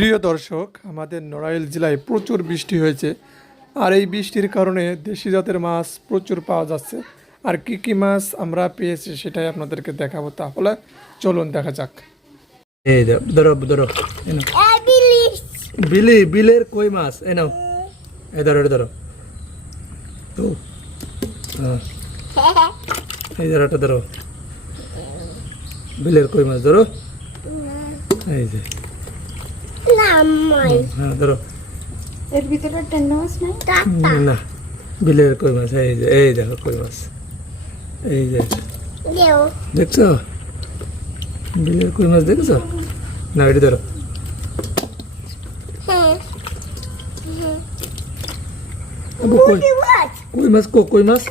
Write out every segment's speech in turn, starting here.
প্রিয় দর্শক, আমাদের নড়াইল জেলায় প্রচুর বৃষ্টি হয়েছে। আর এই বৃষ্টির কারণে দেশি জাতের মাছ প্রচুর পাওয়া যাচ্ছে। আর কি কি মাছ আমরা পেয়েছি সেটাই আপনাদেরকে দেখাবো। তাহলে চলুন দেখা যাক। এই ধরো ধরো এনো বিলি বিলের কই মাছ এনো এই ধরো এটা ধরো তো এই ধরো এটা ধরো বিলের কই মাছ ধরো এই যে হ্যাঁ ধরো এর ভিতরে টেন্ডা মাছ নাই না বিলের কই মাছ এই দেখো কই মাছ এই যে দেখছো বিলের কই মাছ দেখছো না এটা ধরো কই মাছ কই মাছ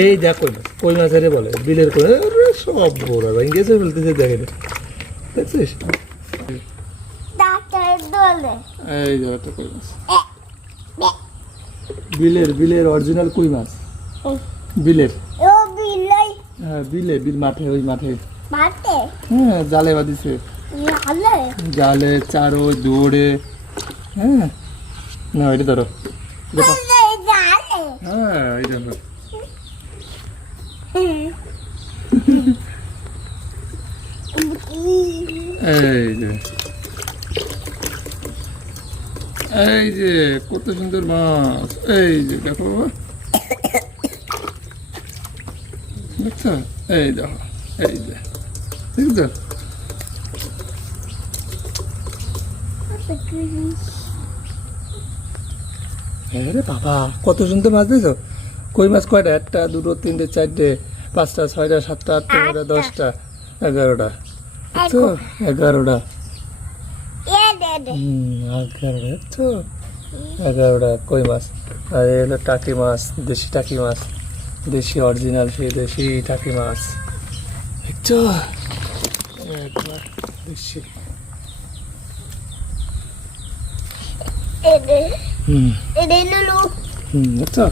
এই দেখ কই মাছ আরে বলে বিলের কই সব বড় ইংরেজি বলতেছে দেখে দেখছিস এই জায়গাটা কই মাছ বিলের অরিজিনাল কই মাছ বিলের হ্যাঁ বিল মাঠে ওই মাঠে হ্যাঁ জালে বাঁধিছে জালে চারো দৌড়ে হ্যাঁ না এটা ধরো হ্যাঁ এই দেখো এই যে কত সুন্দর মাছ এই যে দেখো বাবা দেখছো এই দেখো এই যে দেখছো আরে বাবা কত সুন্দর মাছ দিয়েছো কই মাছ কয়টা একটা দুটো তিনটে চারটে পাঁচটা ছয়টা সাতটা আটটা নয়টা 10টা 11টা তো 11টা 11টা কই মাছ আর এই হলো টাকি মাছ দেশি টাকি মাছ দেশি অরিজিনাল সেই দেশি টাকি মাছ দেখছো একবার দেশি দেখছো